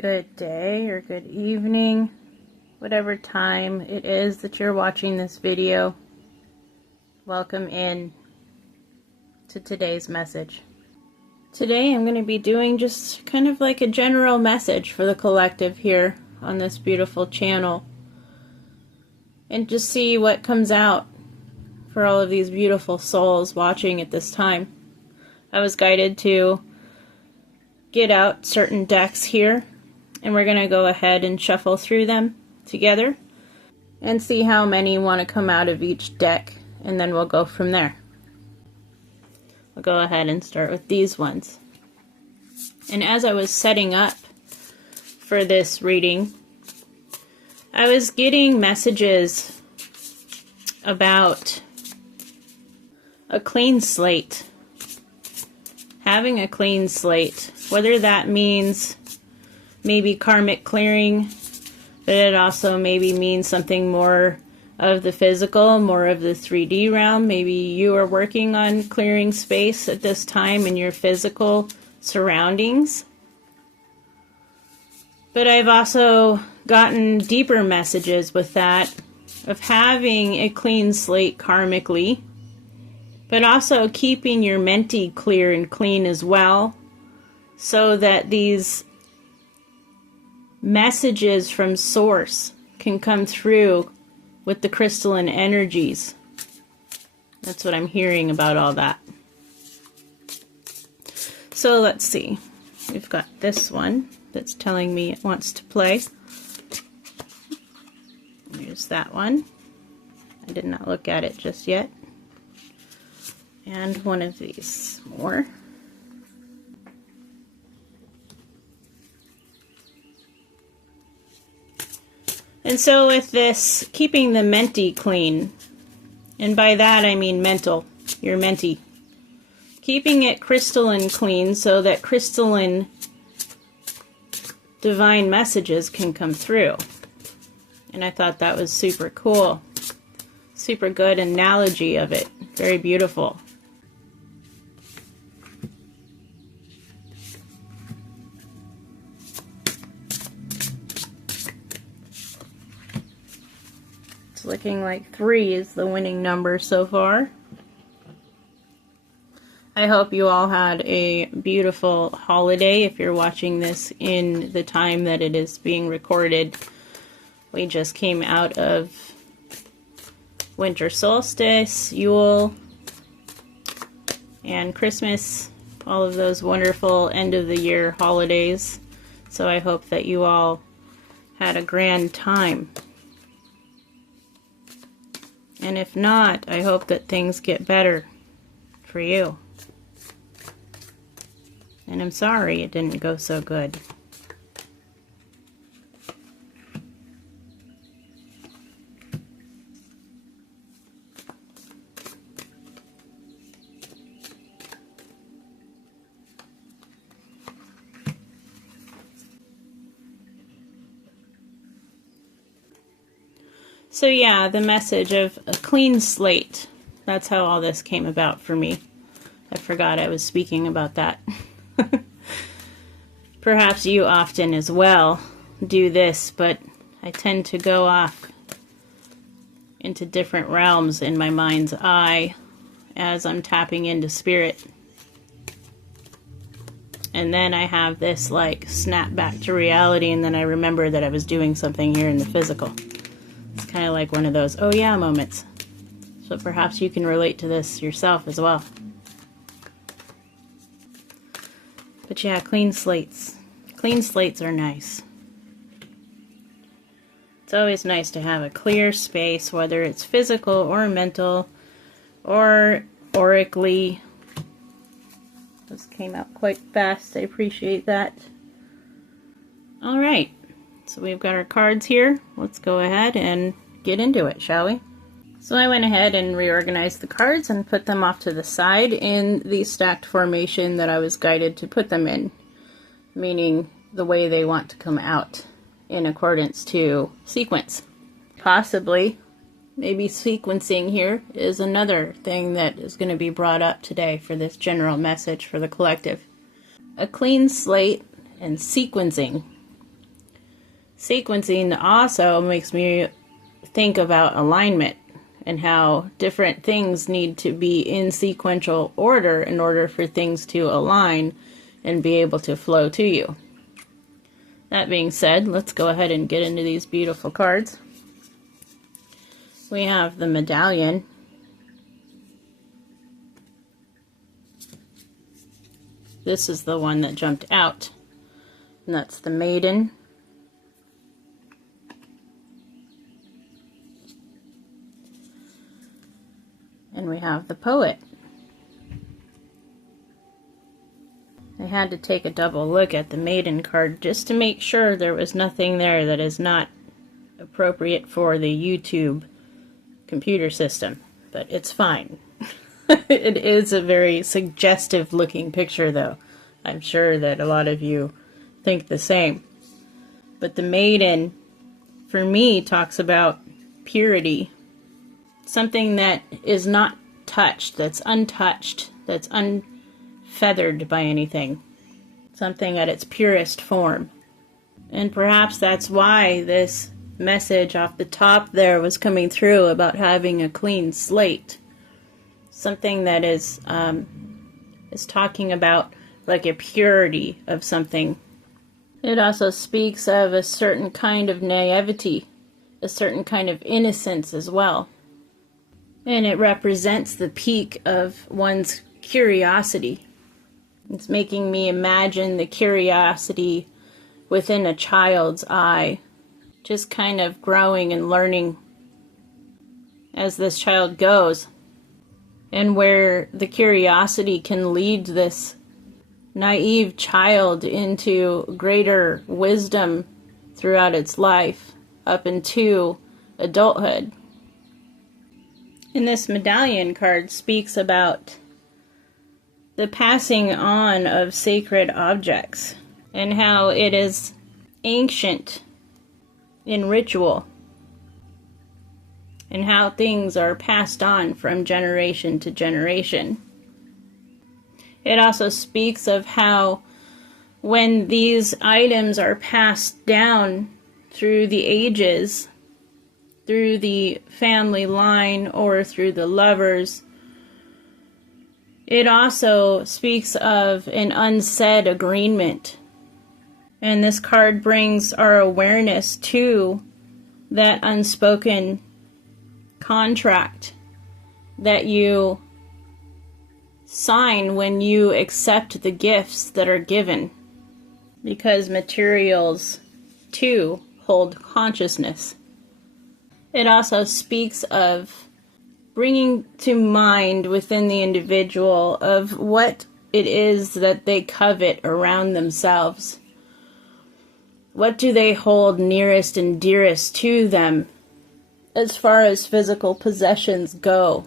Good day or good evening, whatever time it is that you're watching this video. Welcome in to today's message. Today I'm going to be doing just kind of like a general message for the collective here on this beautiful channel, and just see what comes out for all of these beautiful souls watching at this time. I was guided to get out certain decks here, and we're going to go ahead and shuffle through them together and see how many want to come out of each deck, and then we'll go from there. I'll go ahead and start with these ones. And as I was setting up for this reading, I was getting messages about a clean slate. Having a clean slate, whether that means maybe karmic clearing, but it also maybe means something more of the physical, more of the 3D realm. Maybe you are working on clearing space at this time in your physical surroundings. But I've also gotten deeper messages with that, of having a clean slate karmically, but also keeping your menti clear and clean as well, so that these messages from source can come through with the crystalline energies. That's what I'm hearing about all that. So let's see. We've got this one that's telling me it wants to play. There's that one. I did not look at it just yet. And one of these more. And so with this, keeping the menti clean, and by that I mean mental, your menti. Keeping it crystalline clean so that crystalline divine messages can come through. And I thought that was super cool. Super good analogy of it. Very beautiful. It's looking like 3 is the winning number so far. I hope you all had a beautiful holiday if you're watching this in the time that it is being recorded. We just came out of winter solstice, Yule, and Christmas, all of those wonderful end of the year holidays. So I hope that you all had a grand time. And if not, I hope that things get better for you. And I'm sorry it didn't go so good. So yeah, the message of a clean slate. That's how all this came about for me. I forgot I was speaking about that. Perhaps you often as well do this, but I tend to go off into different realms in my mind's eye as I'm tapping into spirit. And then I have this like snap back to reality, and then I remember that I was doing something here in the physical. It's kind of like one of those, oh yeah, moments. So perhaps you can relate to this yourself as well. But yeah, clean slates. Clean slates are nice. It's always nice to have a clear space, whether it's physical or mental or aurically. This came out quite fast. I appreciate that. Alright. So we've got our cards here. Let's go ahead and get into it, shall we? So I went ahead and reorganized the cards and put them off to the side in the stacked formation that I was guided to put them in, meaning the way they want to come out in accordance to sequence. Possibly, maybe sequencing here is another thing that is going to be brought up today for this general message for the collective. A clean slate and sequencing. sequencing also makes me think about alignment and how different things need to be in sequential order in order for things to align and be able to flow to you. That being said, let's go ahead and get into these beautiful cards. We have the medallion. This is the one that jumped out, and that's the maiden. And we have the poet. I had to take a double look at the maiden card just to make sure there was nothing there that is not appropriate for the YouTube computer system, but it's fine. It is a very suggestive looking picture though. I'm sure that a lot of you think the same. But the maiden, for me, talks about purity. Something that is not touched, that's untouched, that's unfeathered by anything. Something at its purest form. And perhaps that's why this message off the top there was coming through about having a clean slate. Something that is talking about like a purity of something. It also speaks of a certain kind of naivety, a certain kind of innocence as well. And it represents the peak of one's curiosity. It's making me imagine the curiosity within a child's eye, just kind of growing and learning as this child goes, and where the curiosity can lead this naive child into greater wisdom throughout its life, up into adulthood. And this medallion card speaks about the passing on of sacred objects and how it is ancient in ritual and how things are passed on from generation to generation. It also speaks of how when these items are passed down through the ages, through the family line or through the lovers, it also speaks of an unsaid agreement. And this card brings our awareness to that unspoken contract that you sign when you accept the gifts that are given. Because materials, too, hold consciousness. It also speaks of bringing to mind within the individual of what it is that they covet around themselves. What do they hold nearest and dearest to them as far as physical possessions go?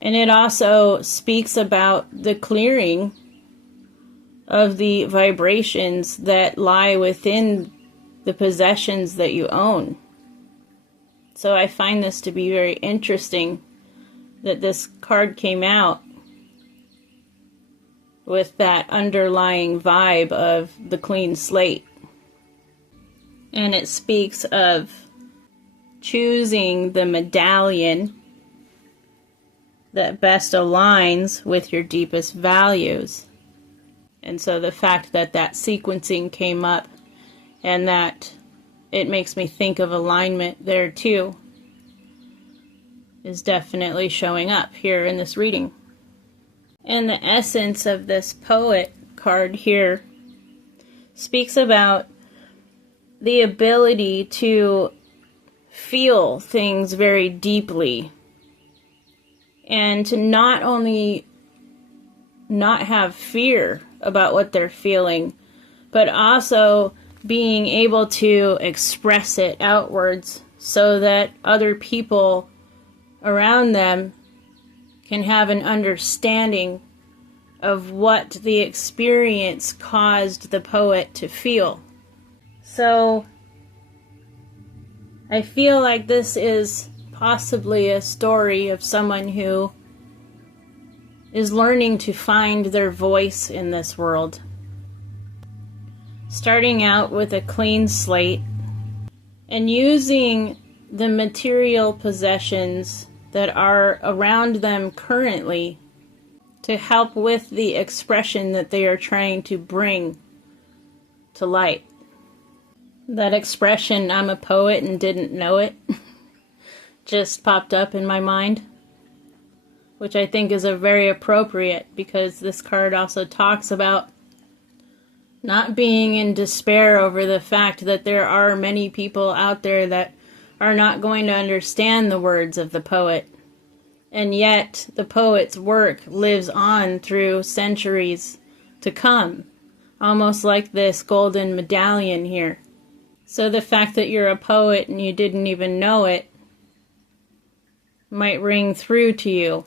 And it also speaks about the clearing of the vibrations that lie within the possessions that you own. So I find this to be very interesting that this card came out with that underlying vibe of the clean slate. And it speaks of choosing the medallion that best aligns with your deepest values. And so the fact that that sequencing came up and that it makes me think of alignment there too is definitely showing up here in this reading. And the essence of this poet card here speaks about the ability to feel things very deeply and to not only not have fear about what they're feeling, but also being able to express it outwards so that other people around them can have an understanding of what the experience caused the poet to feel. So I feel like this is possibly a story of someone who is learning to find their voice in this world. Starting out with a clean slate, and using the material possessions that are around them currently to help with the expression that they are trying to bring to light. That expression, "I'm a poet and didn't know it," just popped up in my mind, which I think is a very appropriate, because this card also talks about not being in despair over the fact that there are many people out there that are not going to understand the words of the poet. And yet the poet's work lives on through centuries to come, almost like this golden medallion here. So the fact that you're a poet and you didn't even know it might ring through to you.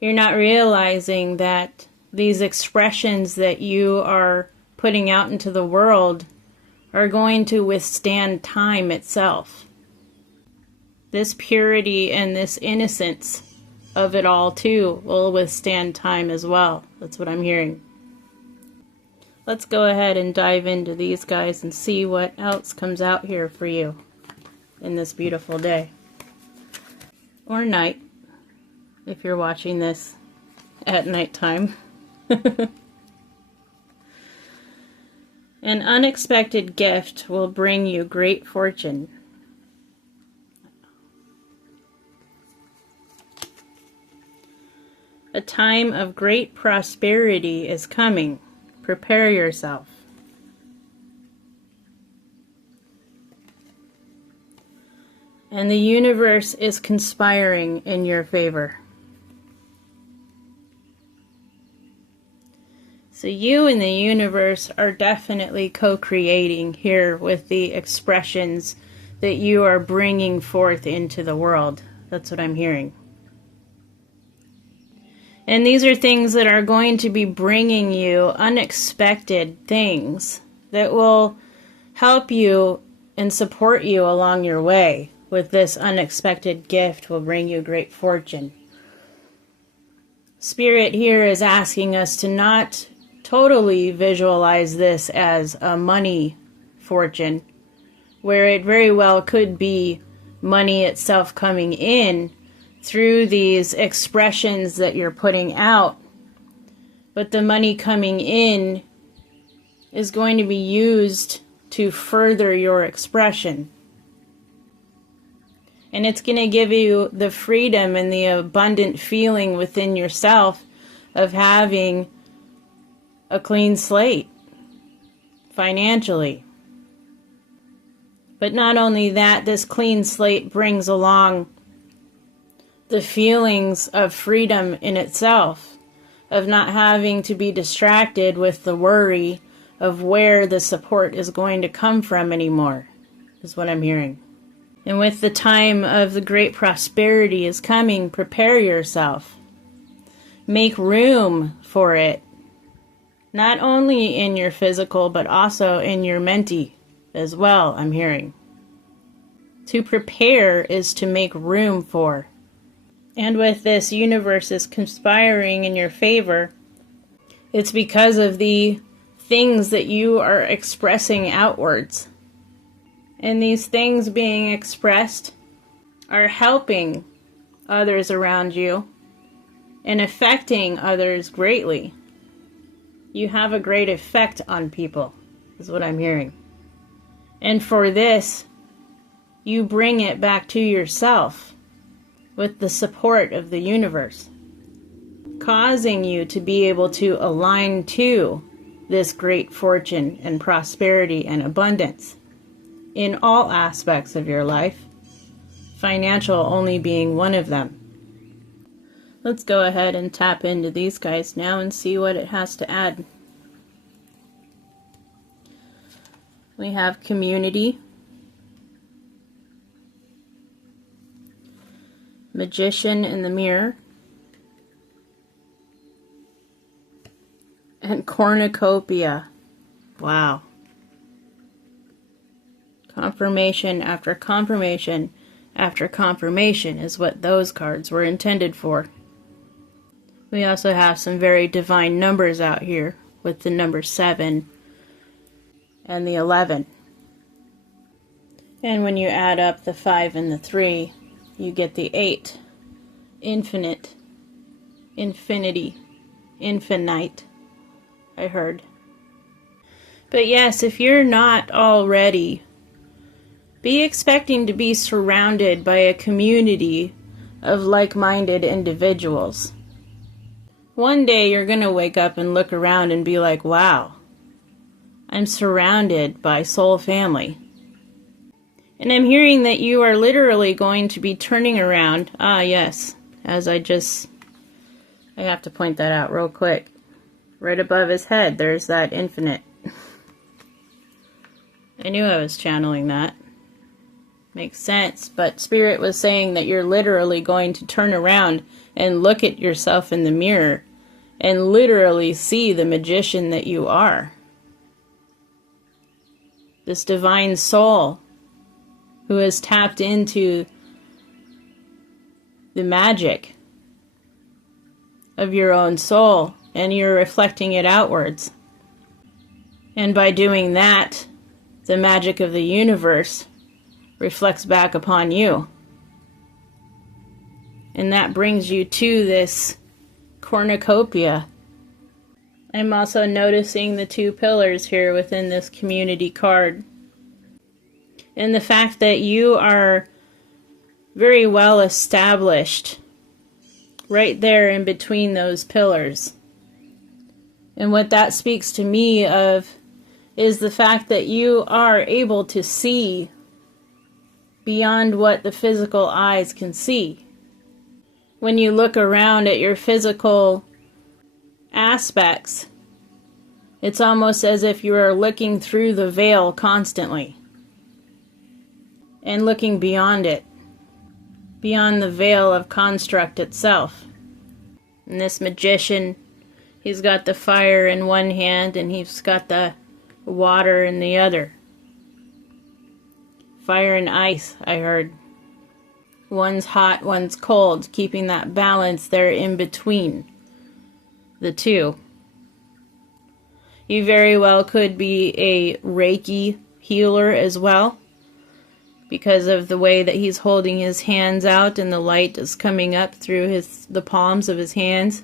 You're not realizing that these expressions that you are putting out into the world are going to withstand time itself. This purity and this innocence of it all too will withstand time as well. That's what I'm hearing. Let's go ahead and dive into these guys and see what else comes out here for you in this beautiful day. Or night, if you're watching this at nighttime. An unexpected gift will bring you great fortune. A time of great prosperity is coming. Prepare yourself. And the universe is conspiring in your favor. So you and the universe are definitely co-creating here with the expressions that you are bringing forth into the world. That's what I'm hearing. And these are things that are going to be bringing you unexpected things that will help you and support you along your way. With this unexpected gift will bring you great fortune. Spirit here is asking us to not totally visualize this as a money fortune, where it very well could be money itself coming in through these expressions that you're putting out. But the money coming in is going to be used to further your expression. And it's going to give you the freedom and the abundant feeling within yourself of having a clean slate financially. But not only that, this clean slate brings along the feelings of freedom in itself, of not having to be distracted with the worry of where the support is going to come from anymore, is what I'm hearing. And with the time of the great prosperity is coming, prepare yourself. Make room for it. Not only in your physical, but also in your menti as well, I'm hearing. To prepare is to make room for. And with this universe is conspiring in your favor, it's because of the things that you are expressing outwards. And these things being expressed are helping others around you and affecting others greatly. You have a great effect on people, is what I'm hearing. And for this, you bring it back to yourself with the support of the universe, causing you to be able to align to this great fortune and prosperity and abundance in all aspects of your life, financial only being one of them. Let's go ahead and tap into these guys now and see what it has to add. We have community, magician in the mirror, and cornucopia. Wow. Confirmation after confirmation after confirmation is what those cards were intended for. We also have some very divine numbers out here with the number 7 and the 11. And when you add up the 5 and the 3, you get the 8. Infinite. Infinity. Infinite. I heard. But yes, if you're not already, be expecting to be surrounded by a community of like-minded individuals. One day you're going to wake up and look around and be like, wow, I'm surrounded by soul family. And I'm hearing that you are literally going to be turning around. Ah, yes, as I have to point that out real quick. Right above his head, there's that infinite. I knew I was channeling that. Makes sense, but Spirit was saying that you're literally going to turn around and look at yourself in the mirror and literally see the magician that you are. This divine soul who has tapped into the magic of your own soul, and you're reflecting it outwards. And by doing that, the magic of the universe reflects back upon you. And that brings you to this cornucopia. I'm also noticing the 2 pillars here within this community card. And the fact that you are very well established right there in between those pillars. And what that speaks to me of is the fact that you are able to see beyond what the physical eyes can see. When you look around at your physical aspects, it's almost as if you are looking through the veil constantly and looking beyond it, beyond the veil of construct itself. And this magician, he's got the fire in one hand and he's got the water in the other. Fire and ice, I heard. One's hot, one's cold, keeping that balance there in between the two. You very well could be a Reiki healer as well, because of the way that he's holding his hands out and the light is coming up through the palms of his hands.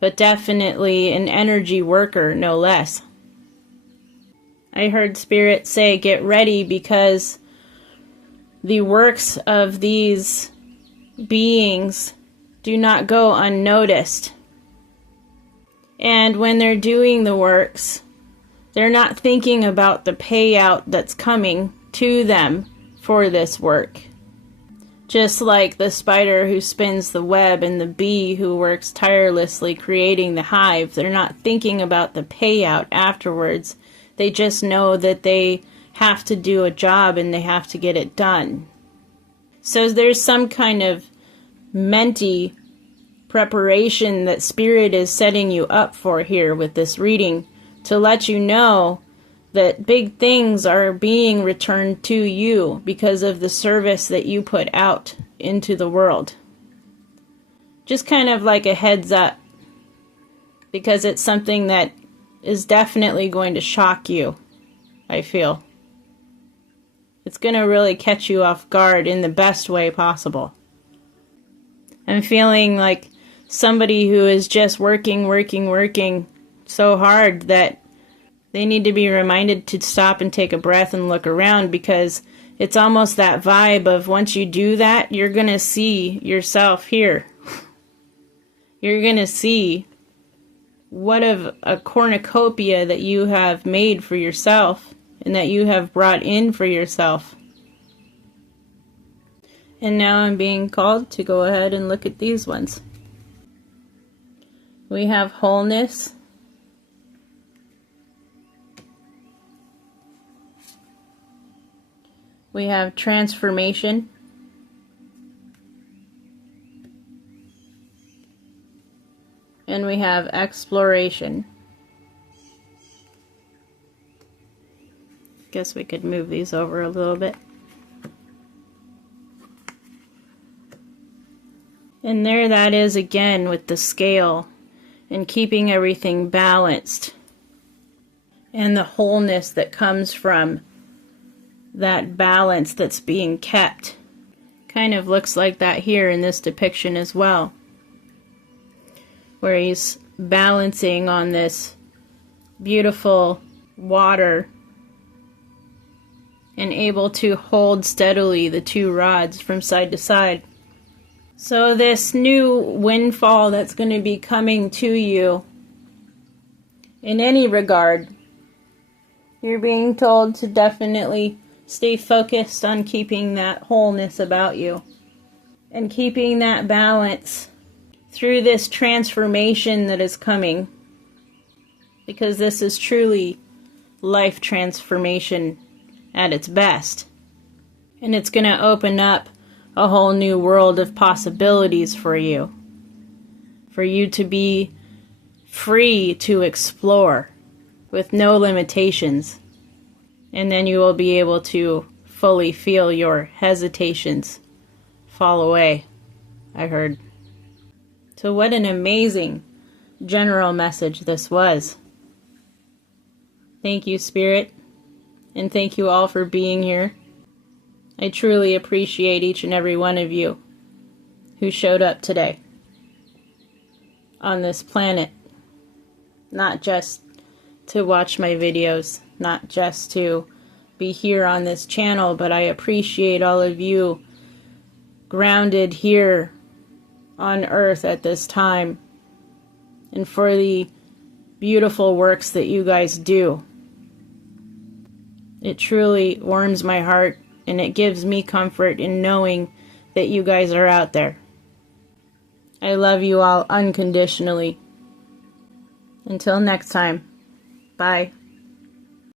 But definitely an energy worker, no less. I heard Spirit say, get ready, because the works of these beings do not go unnoticed. And when they're doing the works, they're not thinking about the payout that's coming to them for this work. Just like the spider who spins the web and the bee who works tirelessly creating the hive, they're not thinking about the payout afterwards. They just know that they have to do a job and they have to get it done. So there's some kind of mentee preparation that Spirit is setting you up for here with this reading, to let you know that big things are being returned to you because of the service that you put out into the world. Just kind of like a heads up, because it's something that is definitely going to shock you, I feel. It's going to really catch you off guard in the best way possible. I'm feeling like somebody who is just working so hard that they need to be reminded to stop and take a breath and look around, because it's almost that vibe of once you do that, you're going to see yourself here. You're going to see what of a cornucopia that you have made for yourself and that you have brought in for yourself. And now I'm being called to go ahead and look at these ones. We have wholeness. We have transformation. And we have exploration. Guess we could move these over a little bit. And there that is again with the scale and keeping everything balanced. And the wholeness that comes from that balance that's being kept. Kind of looks like that here in this depiction as well, where he's balancing on this beautiful water and able to hold steadily the two rods from side to side. So this new windfall that's going to be coming to you, in any regard, you're being told to definitely stay focused on keeping that wholeness about you and keeping that balance through this transformation that is coming, because this is truly life transformation at its best. And it's going to open up a whole new world of possibilities for you to be free to explore with no limitations. And then you will be able to fully feel your hesitations fall away, I heard. So what an amazing general message this was. Thank you, Spirit, and thank you all for being here. I truly appreciate each and every one of you who showed up today on this planet, not just to watch my videos, not just to be here on this channel, but I appreciate all of you grounded here on earth at this time, and for the beautiful works that you guys do. It truly warms my heart, and it gives me comfort in knowing that you guys are out there. I love you all unconditionally. Until next time, bye.